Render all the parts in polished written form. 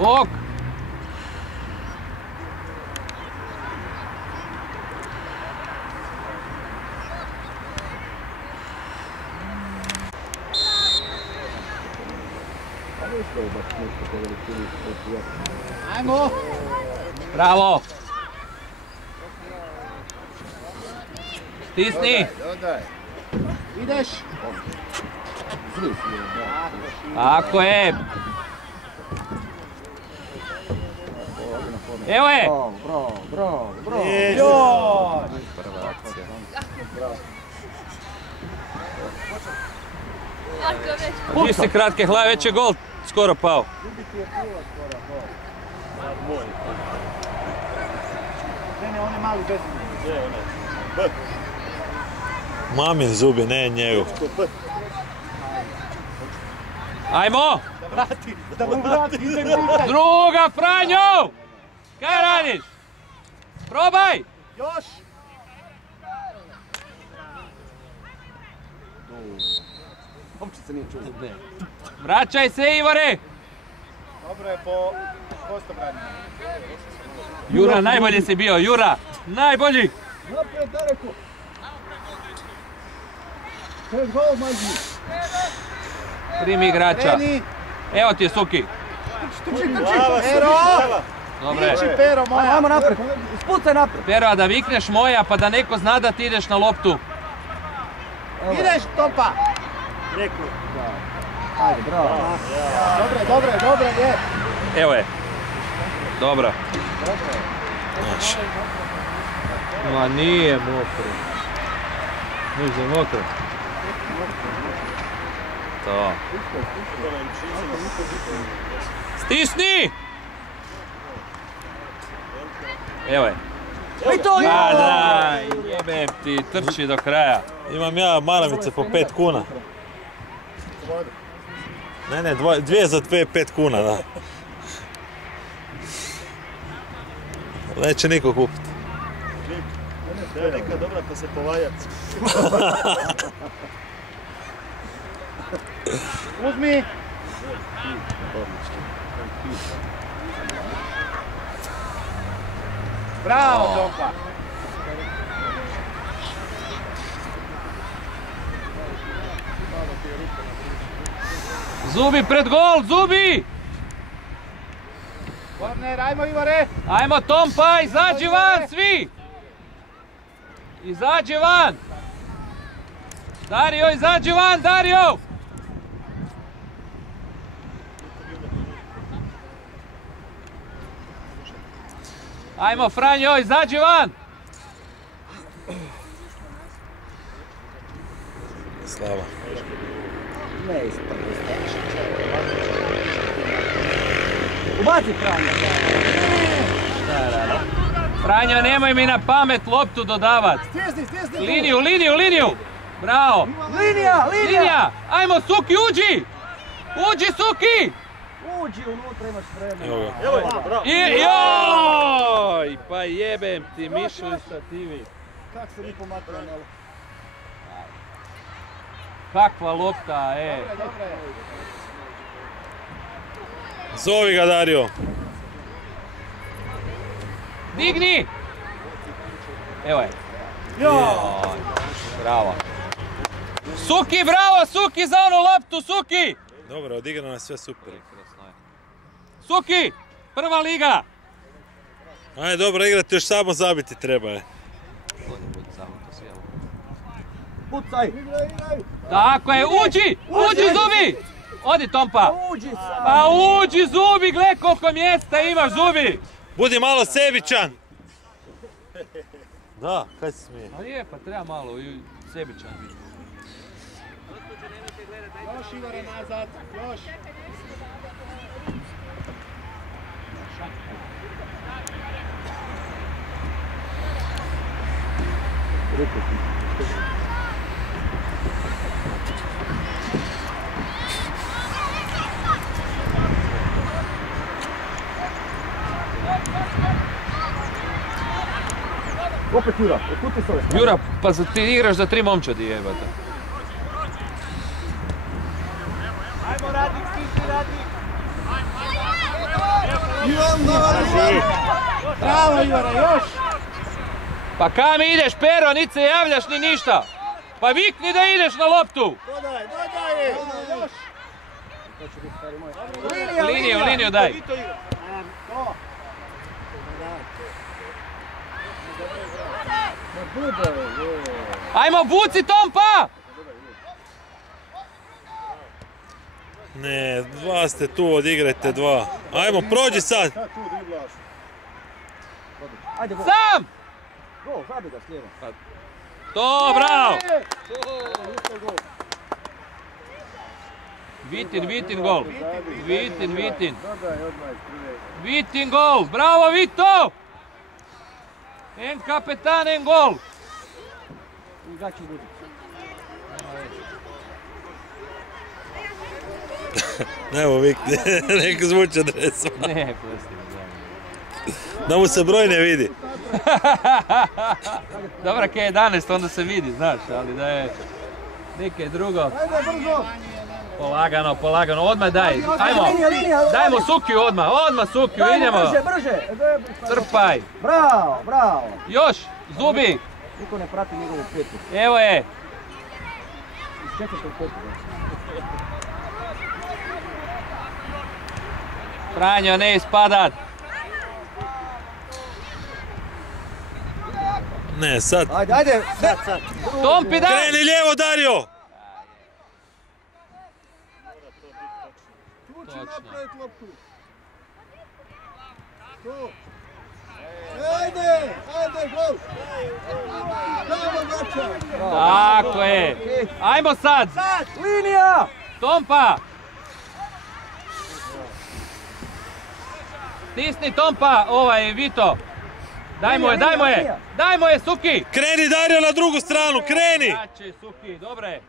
Bok! Ajmo! Bravo! Stisni! Ideš! Tako je! Evo je! Bravo! Joj! Prva akcija. Ti si kratke hlave, već je gol skoro pao. Ne, on je mali bez Mamin zubi, ne njegov. Ajmo! Da mu vrati, ide mi. Druga, Franjo! Kaj radiš? Probaj! Još! Opće nije čuo. Vraćaj se, Ivore! Dobro je po postobranju. Jura, najbolji si bio, Jura! Najbolji! Naprijed, daleko! To je gol, mađi! Primi igrača. Eni! Evo ti je Suki. Trči! Pero! Dobre. Ići, Pero, moja! Ajmo naprijed! Spucaj naprijed! Pero, a da vikneš moja pa da neko zna da ti ideš na loptu. Ideš, Topa! Rekao. Ajde, bravo! Dobre, je! Evo je. Dobro. Ma nije mokro. Nije mokro. To. Stisni! Evo je. Ma daj, jebem ti, trči do kraja. Imam ja maramice po 5 kuna. Ne, dvije za 5 kuna, da. Neće niko kupiti. Da je neka dobra pa se povajac. Uzmi! Bravo, Topa! Zubi pred gol, Zubi! Korner, ajmo Ivore! Ajmo Tompa, izađi van svi! Izađi van! Dario, izađi van, Dario! Ajmo Franjo, izađi van! Slava. Ne ispravo staviš. Ubaci Franjo! Franjo, nemoj mi na pamet loptu dodavat. Stisni! Liniju! Bravo! Linija! Ajmo Suki, uđi! Uđi Suki! Uđi unutra, imaš vremena. Evo ga. Evo je, bravo. Joj! Pa jebem ti, mišli stativi. Kak se mi pomatilo malo? Kakva lopta, Dobre. Zovi ga, Dario. Digni! Evo je. Jo! Bravo. Suki, bravo, Suki za onu loptu, Suki! Dobro, odigrano je sve super. Suki, prva liga! Ajde, dobro igrati, još samo zabiti treba je. Pucaj! Tako je, uđi Zubi! Odi Tompa! Pa uđi Zubi, gle koliko mjesta imaš Zubi! Budi malo sebičan! Da, kaj se smije? A je, pa treba malo i sebičan biti. Još Ivore nazad, još! Opet Jura, otkuti se ove. Jura, pa ti igraš za 3 momčadi jebate. Ajmo radnik, stisni radnik! Bravo Ivara, još! Pa kam ideš, Pero, nit se javljaš ni ništa. Pa vikni da ideš na loptu. Dodaj! Još! U liniju daj. Ajmo, buci Tompa! Ne, dva ste tu, odigrajte dva. Ajmo, prođi sad. Sam! Gol, zabi ga s lijeva. To, bravo! Vitin gol. Vitin. Vitin gol, bravo Vito! En kapetan, en gol. Igrači ljudi. Nemo vikni, neko zvuči adresom. Ne, pusti. Da mu se broj ne vidi. Dobra, kaj je 11, onda se vidi, znaš, ali da je neke drugo. Ajde, brzo! Polagano, odmah daj. Ajmo, dajmo Sukiju odmah Sukiju, idemo. Brže! Crpaj. Bravo! Još, Zubi. Niko ne prati njegovu petu. Evo je. Iz četvrtog petu. Franjo, ne ispadat. Ne, sad. Ajde! Sad! Tompi, daj! Kreni lijevo, Dario! Ajde, gol! Tako je. Ajmo sad. Linija! Tompa. Stisni Tompa, Vito. Daj mu je, Suki. Kreni, Dario, na drugu stranu, kreni! Znači, Suki, dobre.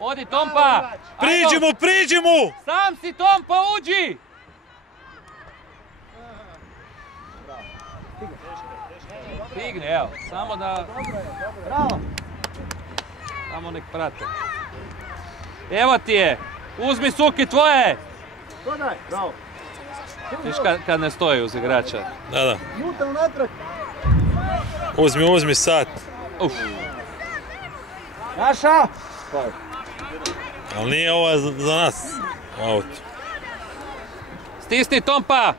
Odi Tompa. Priđi mu! Sam si Tompa, uđi. Stigne, evo, samo da... Bravo! Samo nek prate. Evo ti je, uzmi Suki tvoje. Dodaj! Bravo! Viš kad ne stoji uz igrača. Da. Muta unatrag! Uzmi sat. Naša! Ali nije ovo za nas. Out. Stisni Tompa.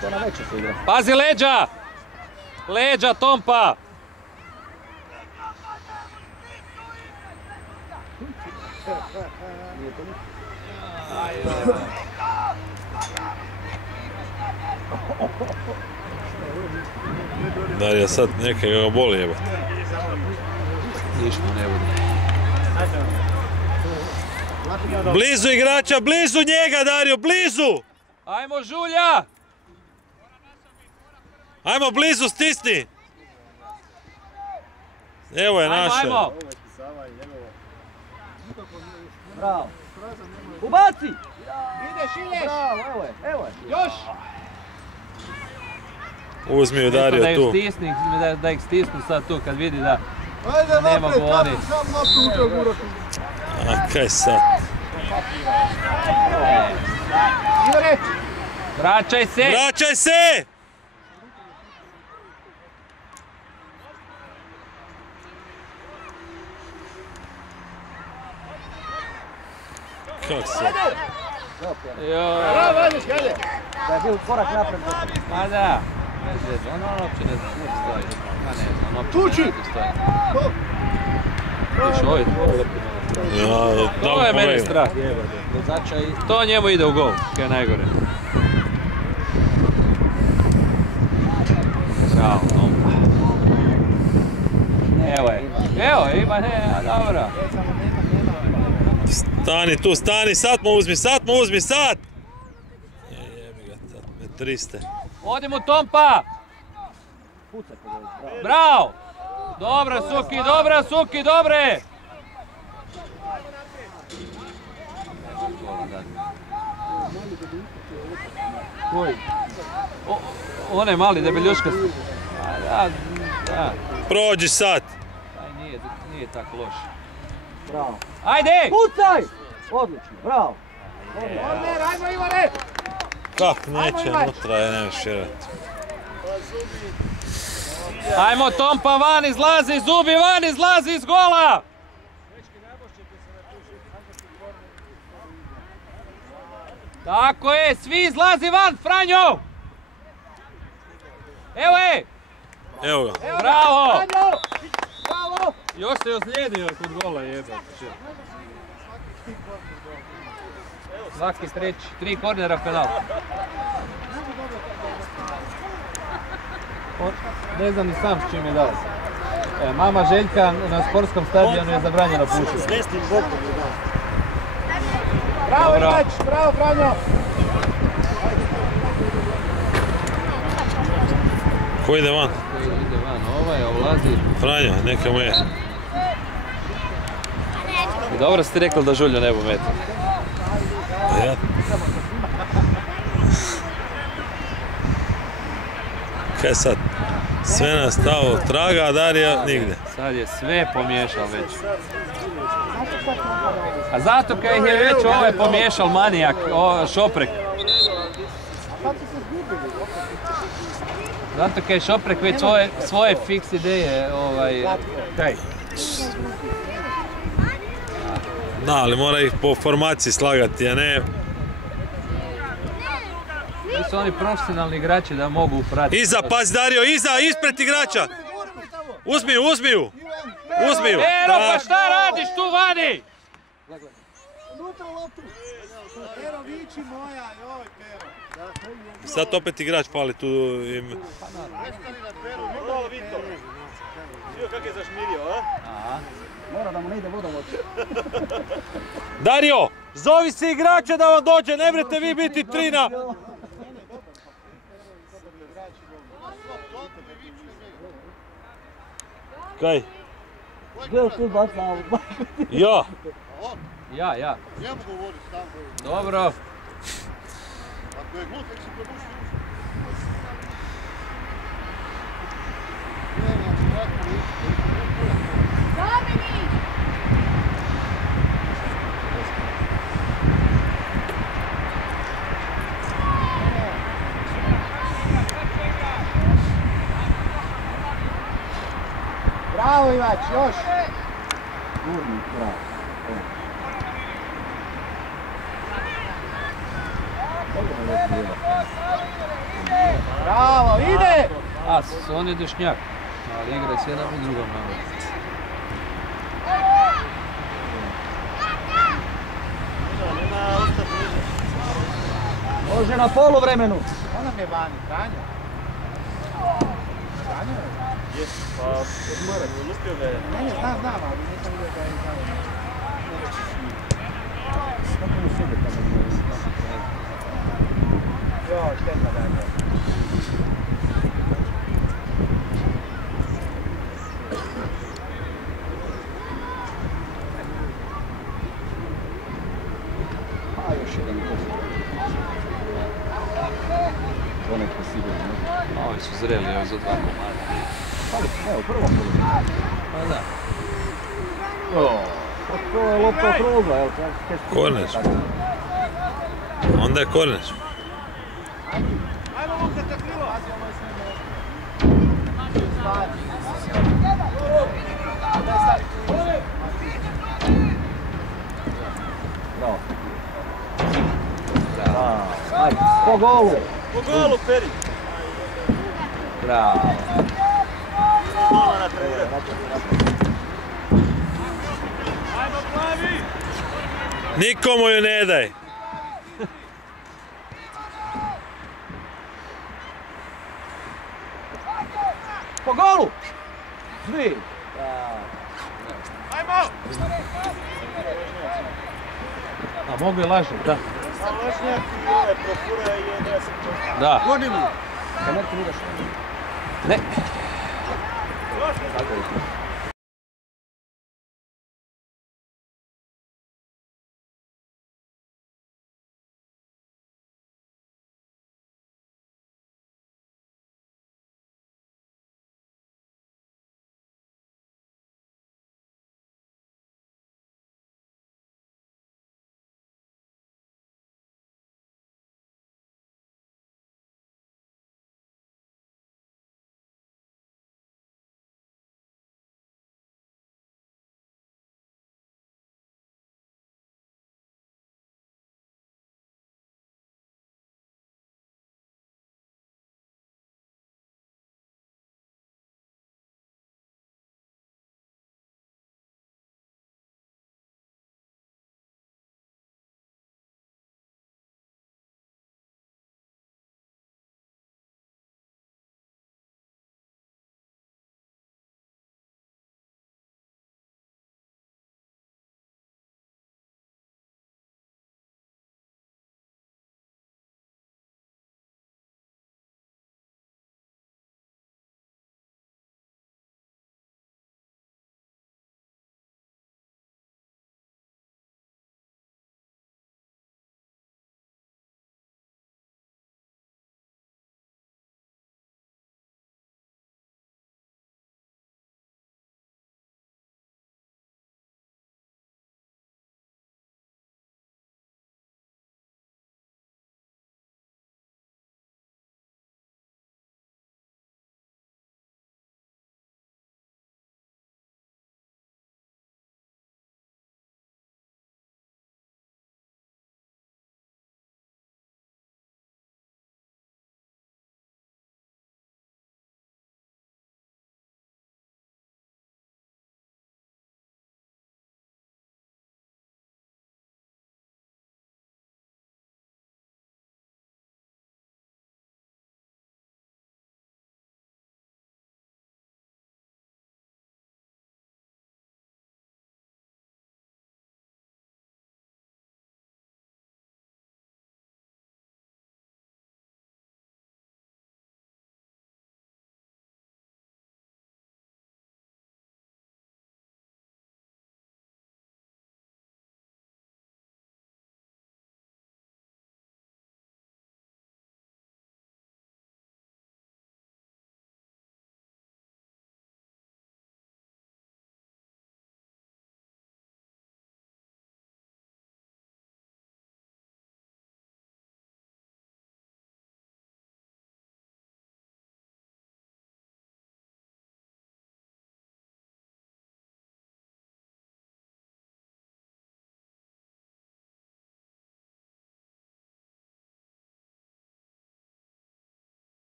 To na veće se igra. Pazi leđa. Leđa Tompa. Darija sad neka ga boli jebati. Ništa ne bude. Blizu igrača, blizu njega Dario, blizu! Ajmo Žulja! Ajmo blizu, stisni! Evo je naša. Ajmo! Bravo! Ubaci! Ideš! Bravo, evo je! Još! Uzmi ju Dario tu. Da ih stisnu sad tu kad vidi da ne mogu oni. A kaj sad? Vraćaj se! Vraćaj se! Kako sad? Bravo, Vadić, ajde! Da je bio korak napred. Ma da. On uopće ne stoji. Ma ne znam, on uopće Tuči! ne stoji. Viš ovaj to je meni strah. To njemu ide u gol, kaj je najgore. Bravo, Tompa. Evo je, ima dobro. Stani tu, stani, sad mu uzmi, sad! Jebi ga, sad me triste. Odi mu Tompa! Bravo! Dobra Suki, dobre! Koji? On je mali debeljuška. Da, Prođi sad. taj nije tako loš. Bravo. Ajde! Pucaj! Odlično, bravo. Kak neće unutra, ja ne viš vjerati. Ajmo Tompa, van izlazi, Zubi, van izlazi iz gola! Tako je, svi izlazi van, Franjo! Evo je! Evo ga. Bravo! Bravo! Još se ozlijedio kod gola jebate. Svaki treći, 3 kornera penal. Ne znam ni sam s čim je dao. Mama Željka na sportskom stadionu je zabranjeno pušiti. S desnim bokom je dao. Bravo Dobro. Ivač, bravo Franjo! Ko ide van? Ide van ovaj, a ulazi. Franjo, neka mu je. I dobro ste rekli da Žuljo ne bu metao. A ja? Kaj sad? Sve na stavu traga, a Darija nigdje. Sad je sve pomiješal već. A zato kaj ih je već ovaj pomiješal manijak, Šoprek. Zato kaj je Šoprek već svoje fiks ideje taj. Da, ali mora ih po formaciji slagati, a ne... Nisu oni profesionalni igrači da mogu pratiti. Iza, pazi Dario, iza, ispred igrača! Uzmi ju, uzmi ju! Uzmi ju! Pero, pa šta radiš tu vani? Unutra loptu! Pero, viči moja, joj Pero! Sad opet igrač pali tu im... Bravo, Vito. Vidio kak je zažmirio, a? Mora da mu ne ide vodom oči. Dario, zovi se igrača da vam dođe, ne brete vi biti 3 na... Kaj? Gledaj tu baš na ovu. Ja. Ja. Njemu govori stan. Dobro. Ako je glut, nek se probuši. Bravo Ivač, još! Gurnik, bravo. Bravo, ide! On je dešnjak, ali igra s jednom i drugom. Može na poluvremenu. Ona mi je vani, Franjo. Franjo je? Jesu, pa lupio ga je. Ne, znam, ali nisam vidio da je znao. Kako mu sjede tamo? Jo, šteta da je. A još jedan gol. Ponekad sigurno. Ovi su zreli, ovi za 2 komada. Evo, prvo poluvremenu. Pa da. To je lopta okrugla, evo. Korneš. Onda je korneš. Ajmo Luka, te krilo! Bravo. Ajde, po golu. Po golu, Peri! Bravo. Malo natrenirati. Ajmo, plavi! Nikomu ju ne daj. Po golu! Svi! Ajmo! A mogu je lažem, da. Lažnjak i ove profura i 10%. Da. Gonimo! Kamer ti vidiš? Ne.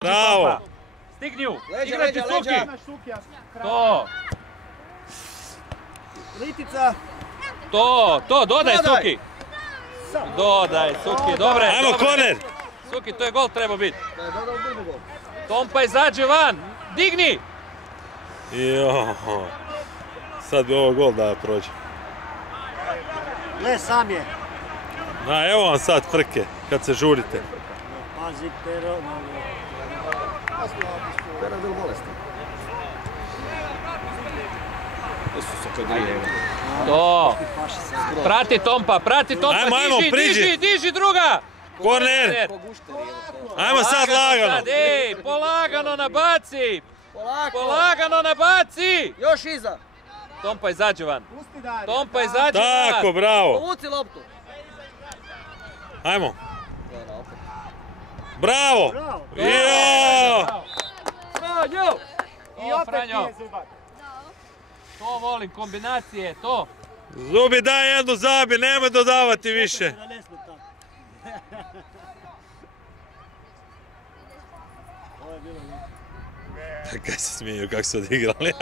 Bravo! Stignju! Leđa, Igrati leđa, Suki! leđa. To! Litica. To! Dodaj Suki! Dodaj Suki, dobre! Ajmo korner! Suki, to je gol trebao biti. Da je dodao drugi gol. Tompa izađe van! Digni! Jo. Sad bi ovo gol da prođe. Ne, sam je. Da, evo vam sad frke, kad se žurite. Pazi, Pero. Pero je bil bolestan. To! Prati Tompa! Ajmo, Diži druga! Korner! Ajmo sad lagano! Ej, polagano nabaci! Polako. Polagano nabaci! Još iza. Tompa izađe van. Tompa izađe van. Tako, bravo! Povuci loptu. Ajmo! Bravo! Bravo. Jo! Franjo. I opet Franjo. To volim, kombinacije, to. Zubi, daj jednu zabi, nemoj dodavati više. Da ne sme tako. Ovo je bilo lijepo. Kaj se smiju, kako su odigrali.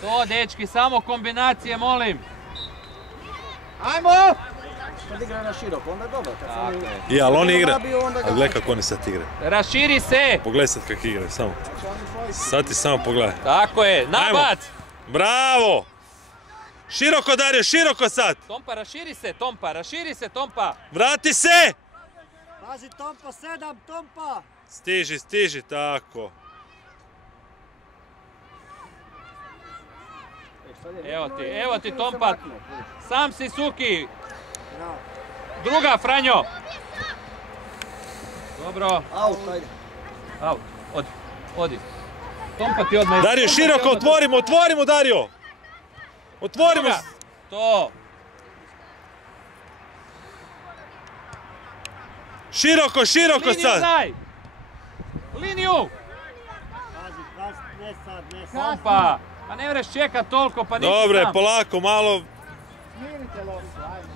To, dečki, samo kombinacije, molim. Ajmo! Kad igra na široko, onda je dobro. I, ali on igra. A gledaj kako oni sad igraju. Raširi se. Pogledaj sad kako igraju, samo. Sad ti samo pogledaj. Tako je, nabac. Bravo! Široko, Dario, široko sad! Tompa, raširi se, Tompa. Vrati se! Pazi, Tompa, 7, Tompa! Stiži, tako. Evo ti Tompa. Sam si Suki. Druga, Franjo. Dobro. Aut, ajde. Aut, odi. Tompa ti odmah. Dario, široko, otvorimo, Dario! Otvorimo! To. Široko sad! Liniju! Pazi, ne sad. Tompa, pa ne vreš čekat toliko, pa nisi sam. Dobre, polako, malo. Smirite loptu, ajde.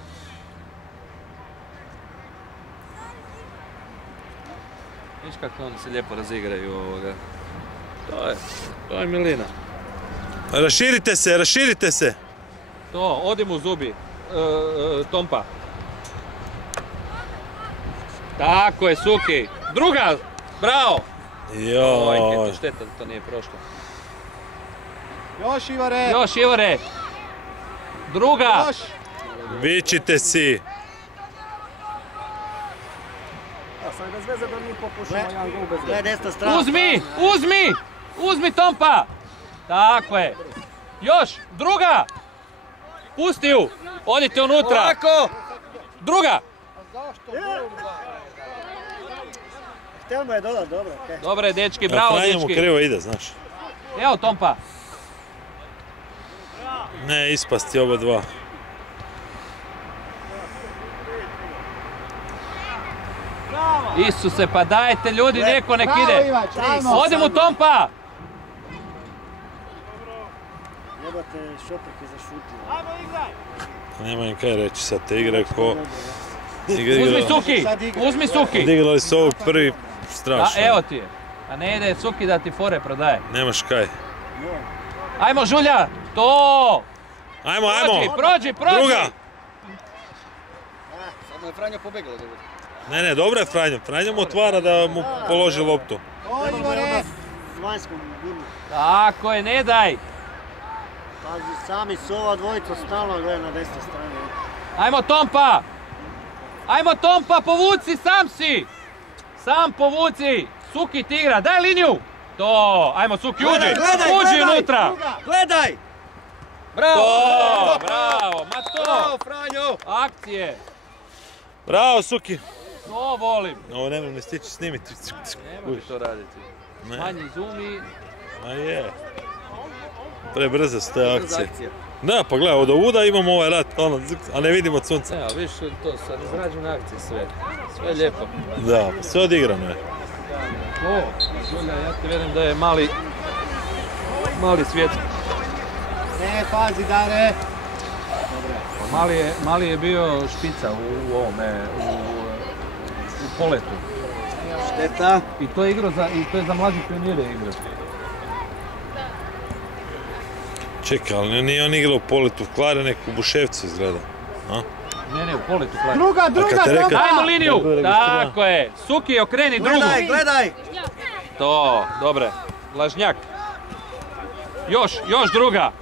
Viš kako oni se lijepo razigraju ovoga. To je milina. Raširite se! To, odi mu zubi, Tompa. Tako je, Suki. Druga, bravo! Joj. Šteta da to nije prošlo. Još, Ivore! Druga! Vičite si! Sad je bez veze da mi popušimo jedan gol bez veze. Gle, desna strana. Uzmi Tompa! Tako je. Još, druga! Pusti ju! Odite unutra! Ovako! Druga! Htjel mu je dodat, dobro, okej. Dobre, dečki, bravo, Franjo mu dečki. krivo ide, znaš. Evo Tompa. Ne, ispasti oba dva. Isuse, pa dajte ljudi, neko nek ide. Odi mu Tompa! Jebate, Šopek je zašutio. Nema im kaj reći, sad te igraju ko... Uzmi Suki! Odigrali su ovo prvi strašno. Evo ti je. A ne ide Suki da ti fore prodaje. Nemaš kaj. Ajmo Žulja! To! Ajmo! Prođi! Druga! Samo je Franjo pobegao dobro. Ne, dobro je Franjo. Franjo mu otvara da mu položi loptu. S vanjskom gurnu. Tako je, ne daj! Pazi, sami su ova dvojica stalno gleda na desnoj strani. Ajmo Tompa, povuci, sam si! Sam povuci! Suki ti igra, daj liniju! To, ajmo Suki, uđi unutra! Gledaj! Bravo! Bravo, ma to! Bravo, Franjo! Akcije! Bravo, Suki! To volim! Ovo nemoj ne stići snimiti. Nemoj to raditi. Manji zumi. Ma je. Prebrzo su te akcije. Da, pa gledaj, od ovuda imamo ovaj rat, a ne vidimo od sunca. Evo, viš, to sad izrađene akcije sve. Sve lijepo. Da, sve odigrano je. O, Žulja, ja ti vjerujem da je mali svijet. Ne, pazi, Dare! Mali je bio špica u ovome, u poletu. Šteta. I to je igrao za mlađe pionire igrao. Čekaj, ali nije on igrao u Politu Klare, nek u Buševcu izgleda. Ne, u Politu Klare. Druga, Dajmo liniju! Tako je! Suki, okreni drugu! Gledaj! To, dobre. Lažnjak. Još druga!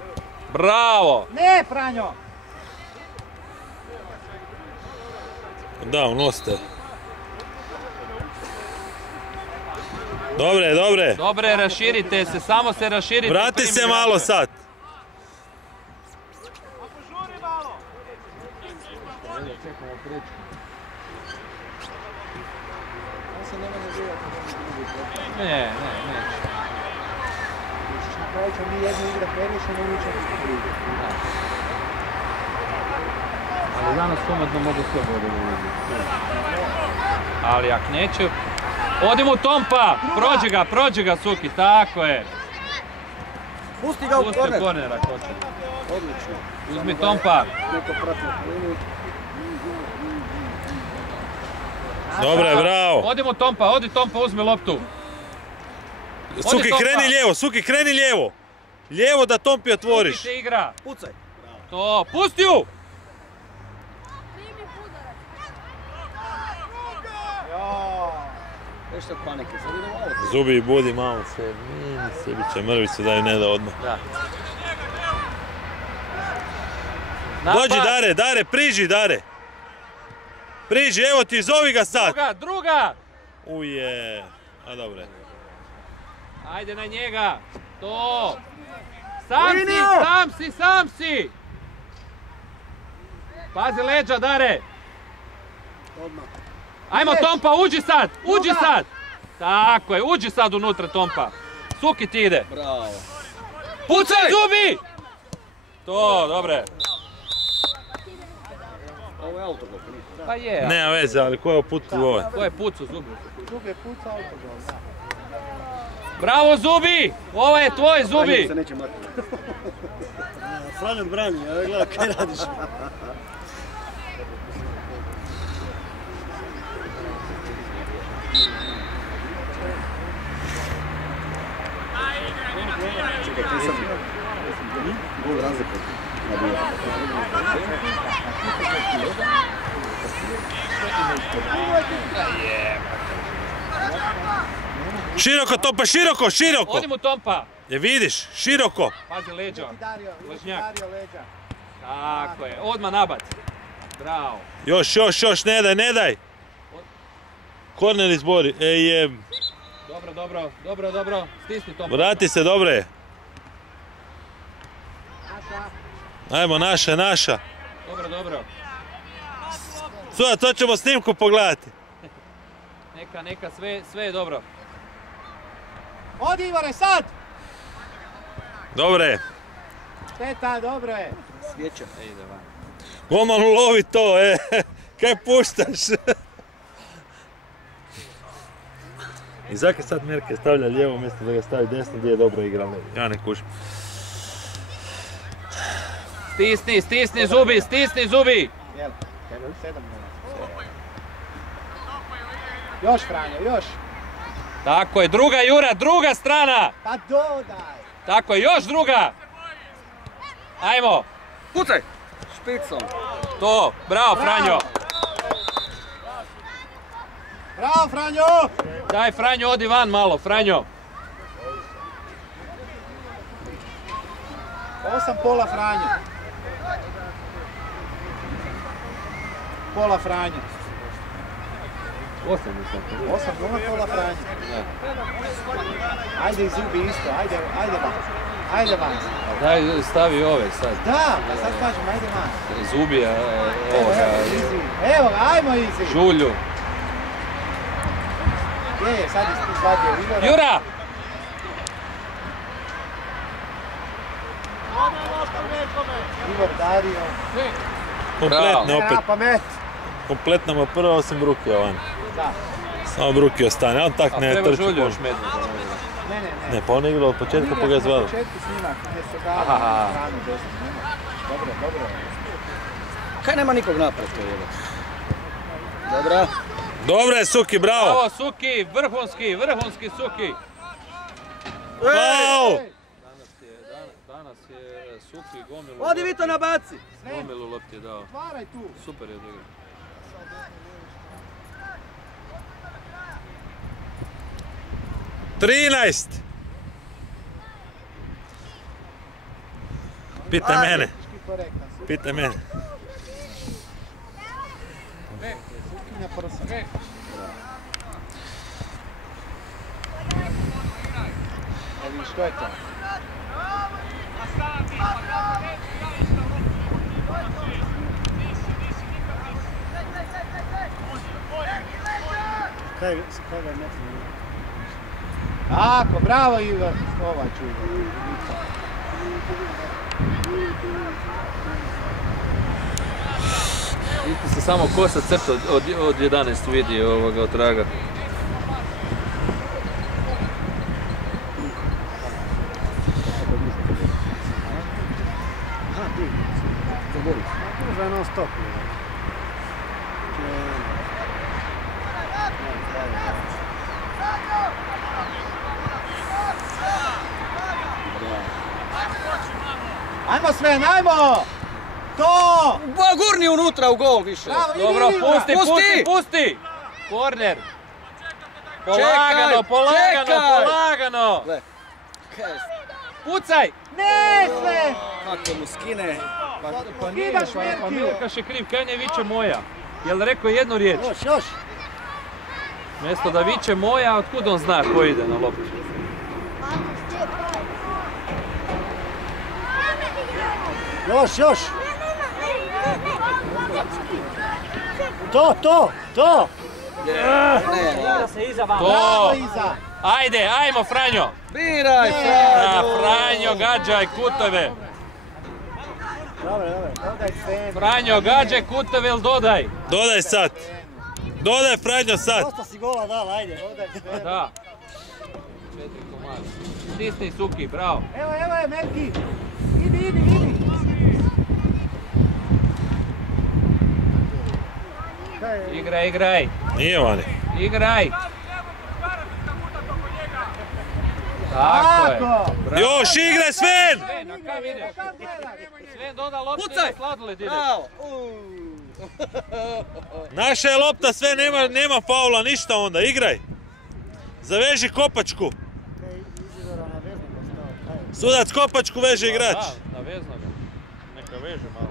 Bravo! Ne, Franjo! Da, unosite. Dobre. Dobre, raširite se, samo se raširite. Vrati se malo sad. Ne. Ali danas komandno mogu sve vode da vidim. Ali ako neću... Odimo u Tompa! Prođi ga Suki, tako je. Pusti ga u korner. Korner ako hoće. Odlično. Uzmi Tompa. Neko prati na plinu. Dobre, bravo. Odimo Tompa, odi Tompa, uzmi loptu. Suki, kreni lijevo. Lijevo da Tompi otvoriš. Suki se igra. Pucaj. To, pusti ju! Nešto panike, sad idemo ovo. Zubi, budi malo se, sebi će mrvicu daju ne da odmah. Da. Dođi Dare, priđi Dare. Priđi, evo ti, zovi ga sad. Druga! Uje, a dobre. Ajde na njega. To. Sam si. Pazi leđa, Dare. Odmah. Ajmo Tompa, uđi sad. Tako je, uđi sad unutra Tompa. Suki ti ide. Bravo. Pucaj Zubi! To, dobre. Ovo je autogol. Pa je. Nema veze, ali ko je uputu ovaj? Ko je pucao Zubi? Zubi je pucao autogol. Bravo Zubi! Ovo je tvoj Zubi! Se neće maknuti. Franjo brani, ja gledaj kaj radiš. Čekaj, ti sam... Gol razliku. Široko Tompa, široko! Odimo Tompa! Je vidiš, široko! Pazi leđa. Ležnjak. Tako je, odmah nabac. Bravo. Još, ne daj! Korner izbori, Dobro. Stisni Tompa. vrati se, dobro je. Ajmo, naša. Dobro. To ćemo snimku pogledati. Neka, sve je dobro. Odi Ivane, sad! Dobro je. Šteta, dobro je. Svijeća. Ide van. Golman ulovi to, kaj puštaš? I zakaj sad Mirke stavlja lijevo mjesto da ga stavi desno gdje je dobro igrao? Ja ne kušim. Stisni Zubi! Jel, 7-0. Još Franjo, još. Tako je, druga strana! Pa dodaj. Tako je, još druga! Ajmo! Pucaj! Špicom. To, bravo Franjo! Bravo Franjo! Daj Franjo, odi van malo, Franjo! 8 pola Franjo. Pola Franjo. 8 pola Franjo. Ajde i Zubi isto, ajde van. Daj, stavi ove sad. Da, pa sad kažem, ajde van. Zubi, ovoga, Evo ga, ajmo Izi. Žulju. Je, sad je shvatio Igora. Jura! Igor Dario. Kompletno opet. Ja, pamet. Kompletno mu prvo osim Brukija van. Da. Samo Brukija ostane, on tak ne Treba trči Žulju puno. još medno. Ne. Ne, pa on je igrao od početka pa ga je zvali. Na početku snimak, gdje se dali Aha. stranu desnu. Dobro. Kaj nema nikog napred to je? Dobra. Dobro je Suki, bravo! Bravo Suki, vrhunski Suki. Bravo! Danas je Suki gomilu. Odi vi to nabaci! Gomilu lopti je dao. Otvaraj tu. Super je odigrao. Trinaest! Pitaj mene. Pitaj mene. Sukinja prsa. Ali što je to? Kaj ga ne znam. Ako, bravo Igor. Ova čuva. Vidite se samo kosa crta od 11 vidi ovoga od traga. Za non stop. Ajmo Sven, ajmo! To! Gurni unutra u gol više. Dobro, pusti! Korner! Polagano! Pucaj! Ne Sven! Kako mu skine. Pa skidaš Pa Merkiju! Milkaš je kriv, kaj ne viče moja? Jel rekao jednu riječ? Još! Mjesto da viče moja, otkud on zna ko ide na loptu? Još! To! To! Iza! Ajmo Franjo! Biraj, Franjo, gađaj kutove! Dobre, dodaj Sven. Franjo, gađaj kutove ili dodaj! Dodaj sad. Dodaj Franjo sad. Dosta si gola dala, ajde. Dodaj Sven. Da. 4 komada. Stisni Suki, bravo! Evo je Merki! Idi! Igraj! Nije vani. Igraj! Tako je! Bravo. Još igraj Sven! Sven, a kaj vidiš? Sven doda loptu i Pucaj! na sladoled ide. Bravo. Naša je lopta, sve nema faula, ništa onda, igraj. Zaveži kopačku. Sudac kopačku veže igrač. Da, navezno ga. Neka veže malo.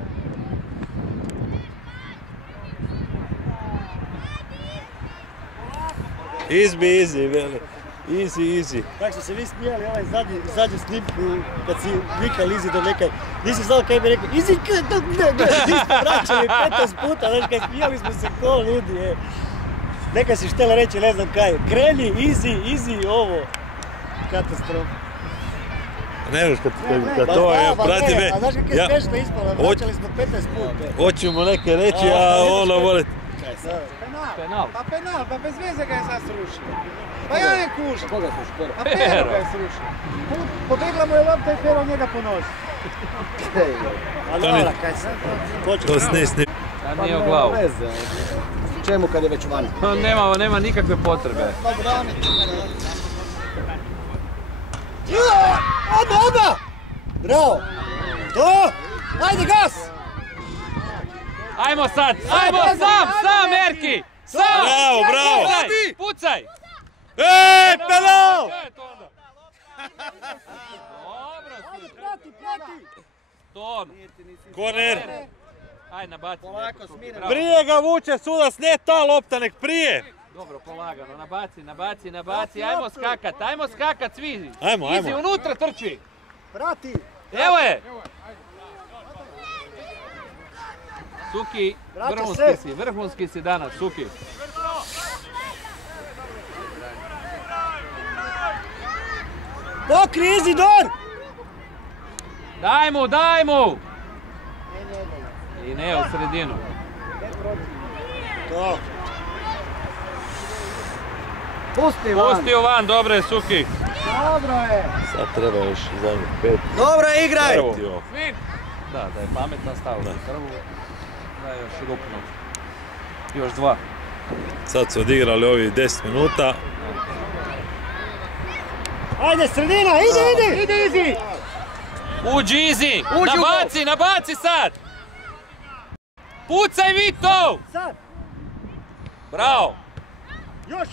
Easy, veli. Easy. Tako su se vi smijali ovaj zadnju snimku kad si vikali Izi do nekaj. Nisi znao kaj bi rekao, Izi nismo vraćali 15 puta, znaš kaj smijali smo se ko ludi, Nekaj si štela reći, ne znam kaj, kreni, Izi, ovo. Katastrofa. Ne znaš kad to je, prati me. A znaš kako je smiješno ispalo, vraćali smo 15 puta. Hoćemo neke reći, a ono voli. Penal. Pa penal, pa bez veze ga je sad srušio. Pa ja ne kužim. Koga sluši? Pa Pero ga je srušio. Potegla mu je lopta i Pero njega ponosi. A dobra, kaj sad? To sni. Sad nije u glavu. Čemu kad je već vani? Nema nikakve potrebe. Odmah! Bravo! To! Ajde gas! Ajmo sad! Sam Erki! Sam! Bravo! Pucaj! Penal! Ajde, prati! Ton! Korner! Ajde, nabaci. Polako, smireno. Prije ga vuče sudac, ne ta lopta, nek prije! Dobro, polagano, nabaci, ajmo skakat svi! Ajmo. Izi, unutra trči! Prati! Evo je! Suki, vrhunski si danas, Suki. Pokri Izidor! Daj mu! I ne, u sredinu. To! Pusti van, dobro je Suki. Dobro je! Sad treba još zadnjih 5. Dobro, igraj! Da je pametna stavila prvu. Da je još rupno. Još 2. Sad su odigrali ovih 10 minuta. Ajde, sredina, ide! Ide, Izi! Uđi Izi! Nabaci sad! Pucaj Vito! Sad! Bravo! Još!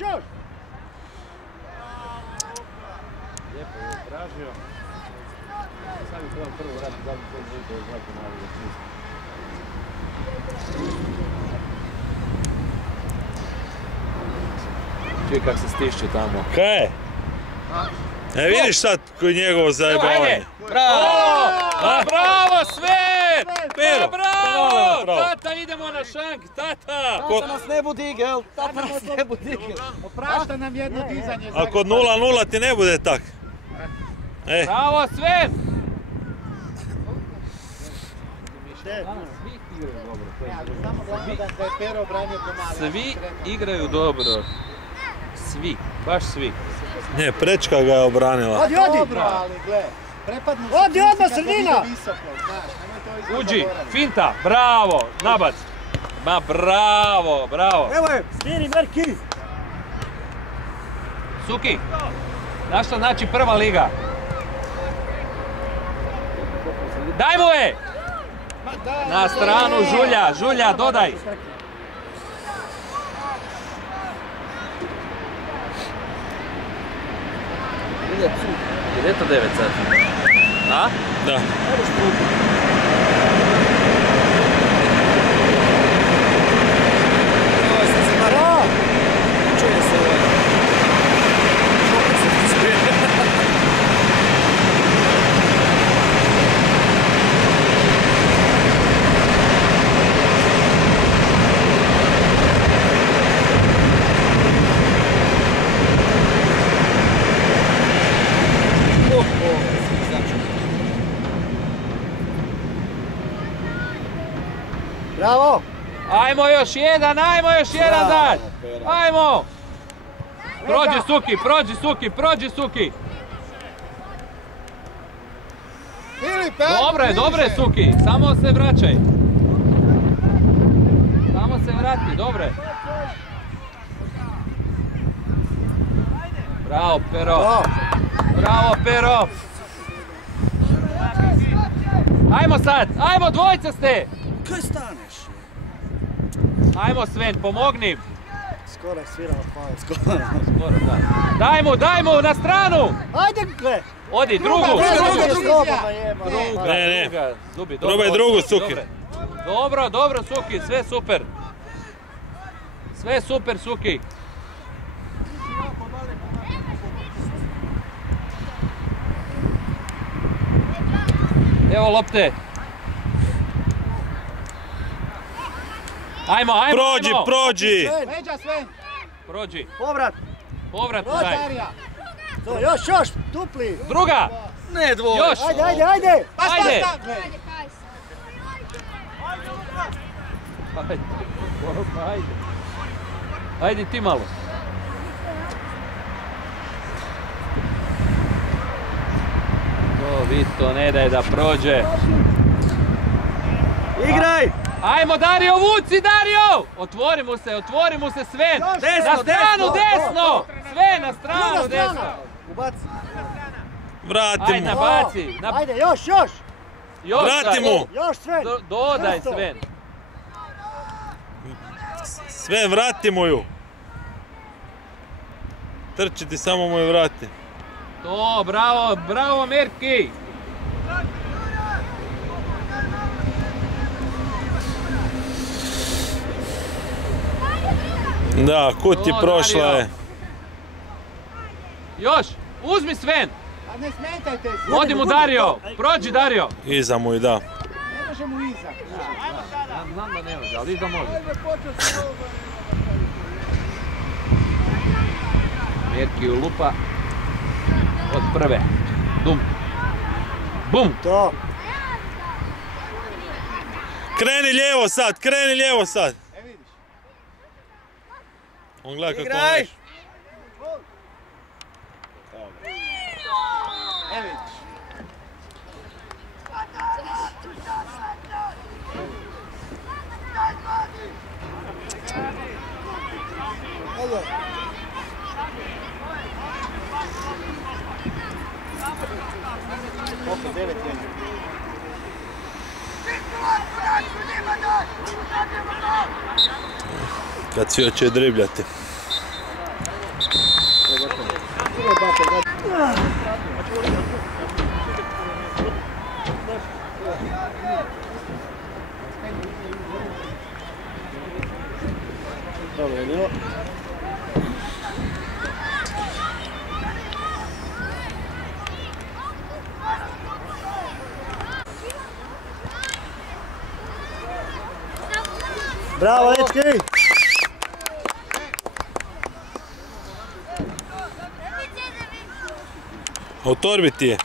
Lijepo je tražio. Sad bi trebao prvo raditi zadnji koji je znati malo da smisli. Čuj kak se stišće tamo. Kaj? Vidiš sad koji njegovo zajebavanje. Bravo! Bravo Sven! Pero, Bravo! Tata, idemo na šank, tata! Tata nas ne budi igel, tata nas ne budi igel. Oprašta nam jedno dizanje. A kod 0-0 ti ne bude tak. Bravo Sven! Svi igraju dobro. Svi, baš svi. Ne, Prečka ga je obranila. Odi! Odi odmah sredina! Uđi, finta, bravo, nabac. Ma bravo! Evo je, stiri Merki! Suki, znaš šta znači prva liga? Daj mu je! Na stranu Žulja, dodaj! Gdje je to 9 sad? A? Da. Čuje se ovo. Bravo! Ajmo još jedan daj! Ajmo! Prođi Suki! Dobro je Suki, samo se vraćaj. Samo se vrati, dobro. Bravo Pero! Ajmo sad, dvojica ste! Kaj staneš? Ajmo Sven, pomogni! Skoro je svirala faul. Skoro, da. Daj mu, na stranu! Ajde, gle! Odi, drugu! Ne. Zubi, Probaj drugu, Suki. Dobro, Suki, sve super, Suki. Evo lopte. Ajmo. Prođi! Međa Sven! Prođi. Povrat daj. To, još, dupli! Druga! Ne dvoje! Još! Ajde! Ajde ti malo. To Vito, ne daj da prođe. Igraj! Ajmo Dario, vuci Dario! Otvori mu se Sven! Na stranu desno! Sve na stranu desno! Ubaci! Vrati Ajde, mu! nabaci! Ajde, još! Vrati mu! Još Sven! Dodaj Sven! Sven, vrati mu ju! Trči ti, samo mu ju vrati. To, bravo Merki! Da, kud ti prošla je. Još, uzmi Sven! A ne smetajte se! Odi mu Dario, prođi Dario! Iza mu i da. Ne može mu iza. Znam da ne može, ali iza može. Merki u lupa od prve. Bum! To! Kreni lijevo sad! On gleda kako on veš. Kad svi hoće dribljati. Dobro je bilo. Bravo, dečki! U torbi ti je.